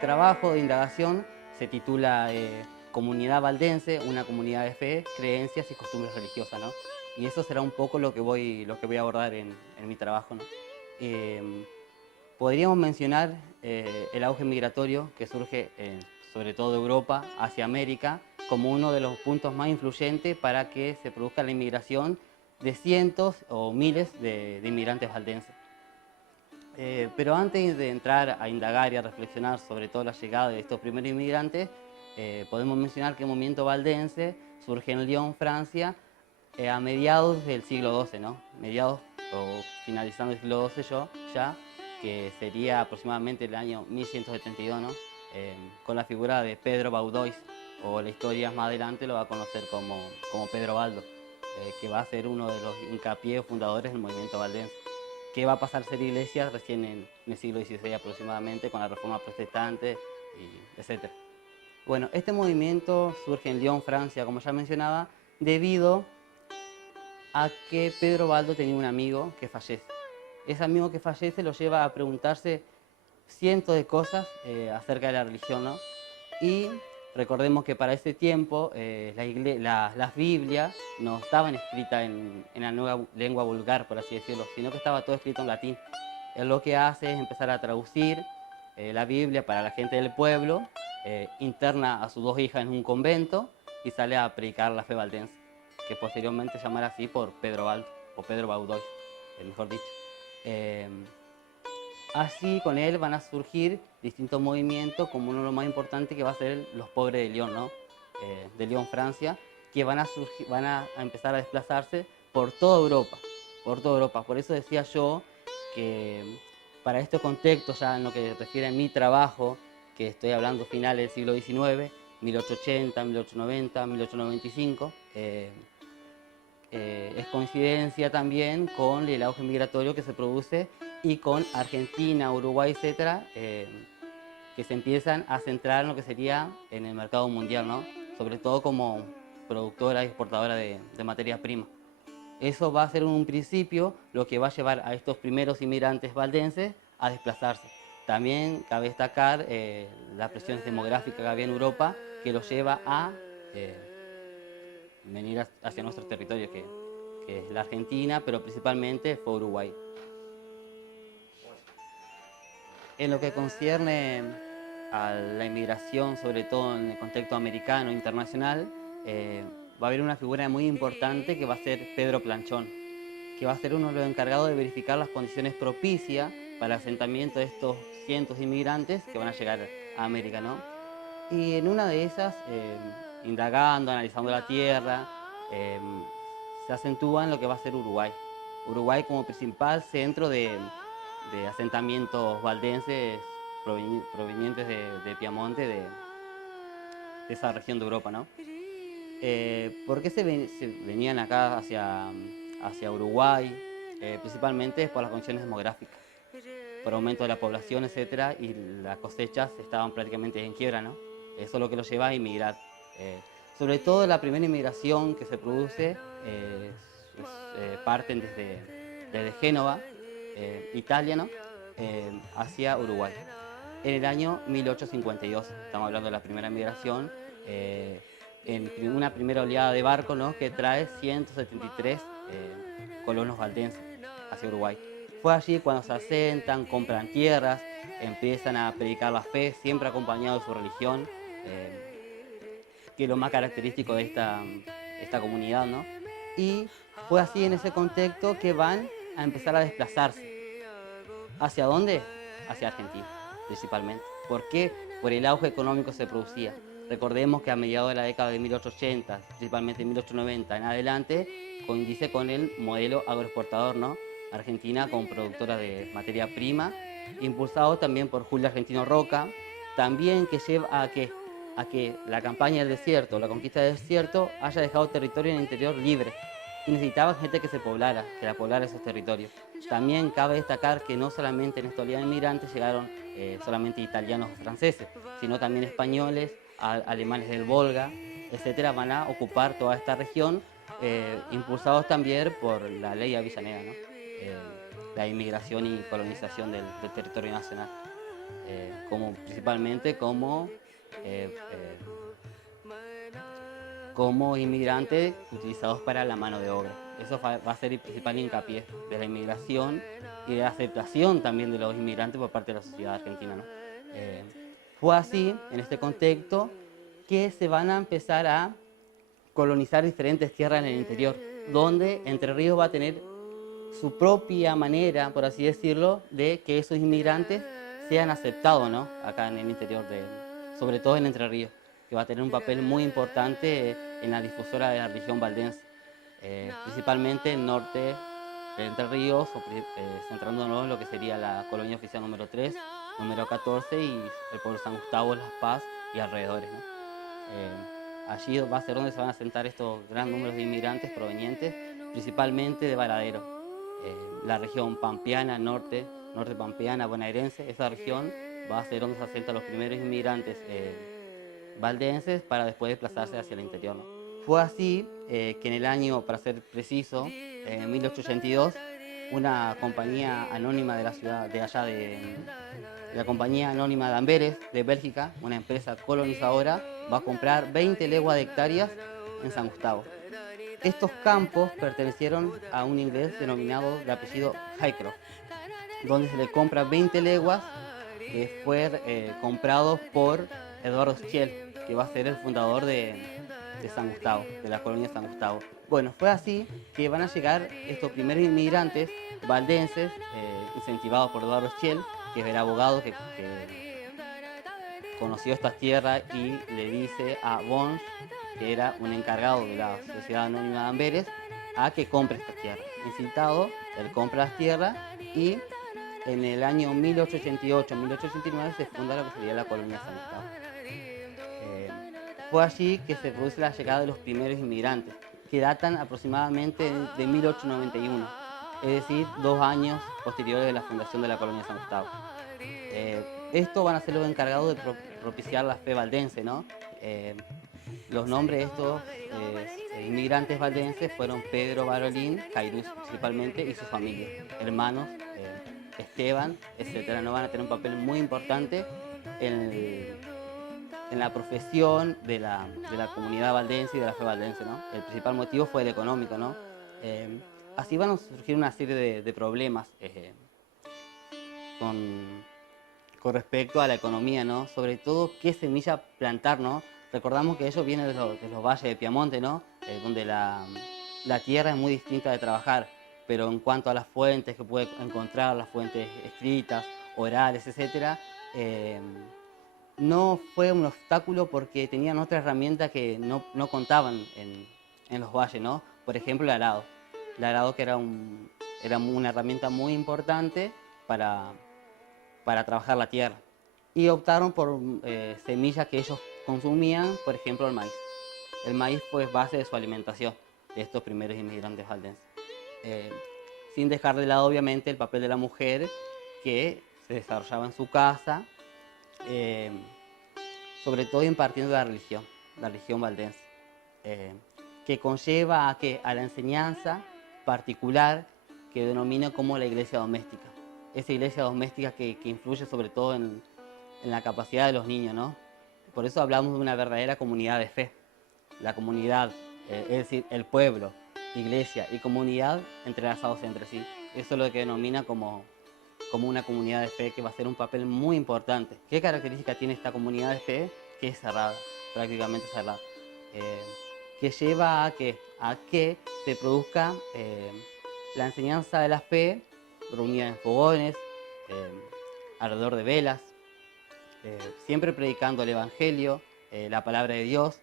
trabajo de indagación se titula Comunidad Valdense, una comunidad de fe, creencias y costumbres religiosas, ¿no? Y eso será un poco lo que voy a abordar en mi trabajo, ¿no? Eh, Podríamos mencionar el auge migratorio que surge sobre todo de Europa hacia América como uno de los puntos más influyentes para que se produzca la inmigración de cientos o miles de inmigrantes valdenses. Pero antes de entrar a indagar y a reflexionar sobre toda la llegada de estos primeros inmigrantes, podemos mencionar que el movimiento valdense surge en Lyon, Francia, a mediados del siglo XII, ¿no? Mediados o finalizando el siglo XII ya, que sería aproximadamente el año 1172, ¿no? Con la figura de Pedro Baudois, o la historia más adelante lo va a conocer como Pedro Baldo, que va a ser uno de los hincapié fundadores del movimiento valdense, que va a pasar a ser iglesia recién en el siglo XVI aproximadamente, con la Reforma Protestante, etc. Bueno, este movimiento surge en Lyon, Francia, como ya mencionaba, debido a que Pedro Baldo tenía un amigo que fallece. Ese amigo que fallece lo lleva a preguntarse cientos de cosas acerca de la religión, ¿no? Y recordemos que para ese tiempo las Biblias no estaban escritas en la nueva lengua vulgar, por así decirlo, sino que estaba todo escrito en latín. Él lo que hace es empezar a traducir la Biblia para la gente del pueblo, interna a sus dos hijas en un convento y sale a predicar la fe valdense, que posteriormente se llamará así por Pedro Baldo, o Pedro Baudoy, mejor dicho. Así con él van a surgir distintos movimientos, como uno de los más importantes que va a ser los pobres de Lyon, ¿no? De Lyon, Francia, que van a empezar a desplazarse por toda Europa, por toda Europa. Por eso decía yo que para este contexto, ya en lo que refiere a mi trabajo, que estoy hablando finales del siglo XIX, 1880, 1890, 1895, es coincidencia también con el auge migratorio que se produce y con Argentina, Uruguay, etcétera, que se empiezan a centrar en lo que sería en el mercado mundial, ¿no? Sobre todo como productora y exportadora de materia prima. Eso va a ser en un principio lo que va a llevar a estos primeros inmigrantes valdenses a desplazarse. También cabe destacar las presiones demográficas que había en Europa, que los lleva a venir hacia nuestro territorio, que es la Argentina, pero principalmente fue Uruguay. En lo que concierne a la inmigración, sobre todo en el contexto americano, internacional, va a haber una figura muy importante que va a ser Pedro Planchón, que va a ser uno de los encargados de verificar las condiciones propicias para el asentamiento de estos cientos de inmigrantes que van a llegar a América, ¿no? Y en una de esas, indagando, analizando la tierra, se acentúa en lo que va a ser Uruguay. Uruguay como principal centro de asentamientos valdenses provenientes de Piamonte, de esa región de Europa, ¿no? ¿Por qué se venían acá hacia Uruguay? Principalmente por las condiciones demográficas, por aumento de la población, etcétera, y las cosechas estaban prácticamente en quiebra, ¿no? Eso es lo que los lleva a inmigrar. Sobre todo la primera inmigración que se produce, parten desde Génova, Italia, ¿no? Hacia Uruguay. En el año 1852, estamos hablando de la primera migración, en una primera oleada de barcos, ¿no? Que trae 173 colonos valdenses hacia Uruguay. Fue allí cuando se asentan, compran tierras, empiezan a predicar la fe, siempre acompañados de su religión, que es lo más característico de esta comunidad, ¿no? Y fue así en ese contexto que van a empezar a desplazarse. ¿Hacia dónde? Hacia Argentina, principalmente. ¿Por qué? Por el auge económico que se producía. Recordemos que a mediados de la década de 1880, principalmente en 1890 en adelante, coincide con el modelo agroexportador, ¿no? Argentina como productora de materia prima, impulsado también por Julio Argentino Roca, también que lleva a que la campaña del desierto, la conquista del desierto, haya dejado territorio en el interior libre. Y necesitaba gente que se poblara, que la poblara esos territorios. También cabe destacar que no solamente en esta oleada de inmigrantes llegaron solamente italianos o franceses, sino también españoles, alemanes del Volga, etcétera, van a ocupar toda esta región, impulsados también por la ley Avellaneda, ¿no? La inmigración y colonización del territorio nacional. principalmente como inmigrantes utilizados para la mano de obra. Eso va a ser el principal hincapié de la inmigración y de la aceptación también de los inmigrantes por parte de la sociedad argentina, ¿no? Fue así, en este contexto, que se van a empezar a colonizar diferentes tierras en el interior, donde Entre Ríos va a tener su propia manera, por así decirlo, de que esos inmigrantes sean aceptados, ¿no? Acá en el interior, sobre todo en Entre Ríos, que va a tener un papel muy importante en la difusora de la religión valdense, principalmente en el norte de Entre Ríos, centrándonos en lo que sería la colonia oficial número 3, número 14 y el pueblo San Gustavo, Las Paz y alrededores, ¿no? Allí va a ser donde se van a sentar estos gran números de inmigrantes provenientes principalmente de Varadero, la región pampeana, norte pampeana, bonaerense. Esa región va a ser donde se asentan los primeros inmigrantes valdenses para después desplazarse hacia el interior, ¿no? Fue así que en el año, para ser preciso, en 1882, una compañía anónima de la ciudad de allá de la compañía anónima de Amberes, de Bélgica, una empresa colonizadora, va a comprar 20 leguas de hectáreas en San Gustavo. Estos campos pertenecieron a un inglés denominado de apellido Highcroft, donde se le compra 20 leguas que fue comprado por Eduardo Schill, que va a ser el fundador de San Gustavo, de la colonia de San Gustavo. Bueno, fue así que van a llegar estos primeros inmigrantes valdenses, incentivados por Eduardo Schill, que era abogado que conoció estas tierras y le dice a Bons, que era un encargado de la Sociedad Anónima de Amberes, a que compre estas tierras. Incitado, él compra las tierras y en el año 1888-1889 se funda lo que sería la colonia San Gustavo. Fue allí que se produce la llegada de los primeros inmigrantes, que datan aproximadamente de 1891, es decir, 2 años posteriores de la fundación de la colonia San Gustavo. Estos van a ser los encargados de propiciar la fe valdense, ¿no? Los nombres de estos inmigrantes valdenses fueron Pedro Barolín, Cairuz principalmente, y su familia, hermanos, Esteban, etc. No van a tener un papel muy importante en la profesión de la comunidad valdense y de la fe valdense, ¿no? El principal motivo fue el económico, ¿no? Así van a surgir una serie de problemas con respecto a la economía, ¿no? Sobre todo qué semilla plantar, ¿no? Recordamos que ellos vienen de los valles de Piamonte, ¿no? Donde la tierra es muy distinta de trabajar, pero en cuanto a las fuentes que puede encontrar, las fuentes escritas, orales, etc., no fue un obstáculo porque tenían otra herramienta que no contaban en los valles, ¿no? Por ejemplo, el arado. El arado que era una herramienta muy importante para trabajar la tierra. Y optaron por semillas que ellos consumían, por ejemplo el maíz. El maíz fue base de su alimentación de estos primeros inmigrantes valdenses. Sin dejar de lado obviamente el papel de la mujer que se desarrollaba en su casa, sobre todo impartiendo la religión valdense, que conlleva a la enseñanza particular que denomina como la iglesia doméstica. Esa iglesia doméstica que influye sobre todo en la capacidad de los niños, ¿no? Por eso hablamos de una verdadera comunidad de fe. La comunidad, es decir, el pueblo, iglesia y comunidad entrelazados entre sí. Eso es lo que denomina como una comunidad de fe que va a ser un papel muy importante. ¿Qué característica tiene esta comunidad de fe? Que es cerrada, prácticamente cerrada. Que lleva a que se produzca la enseñanza de la fe reunida en fogones, alrededor de velas, siempre predicando el Evangelio, la palabra de Dios.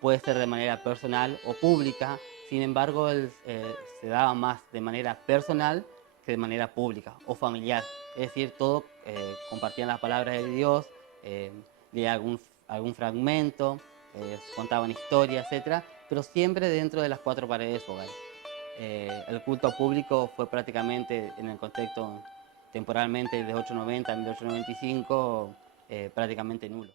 Puede ser de manera personal o pública, sin embargo se daba más de manera personal que de manera pública o familiar. Es decir, todos compartían las palabras de Dios, leían algún fragmento, contaban historias, etc., pero siempre dentro de las 4 paredes de su hogar. El culto público fue prácticamente, en el contexto temporalmente de 1890 a 1895, prácticamente nulo.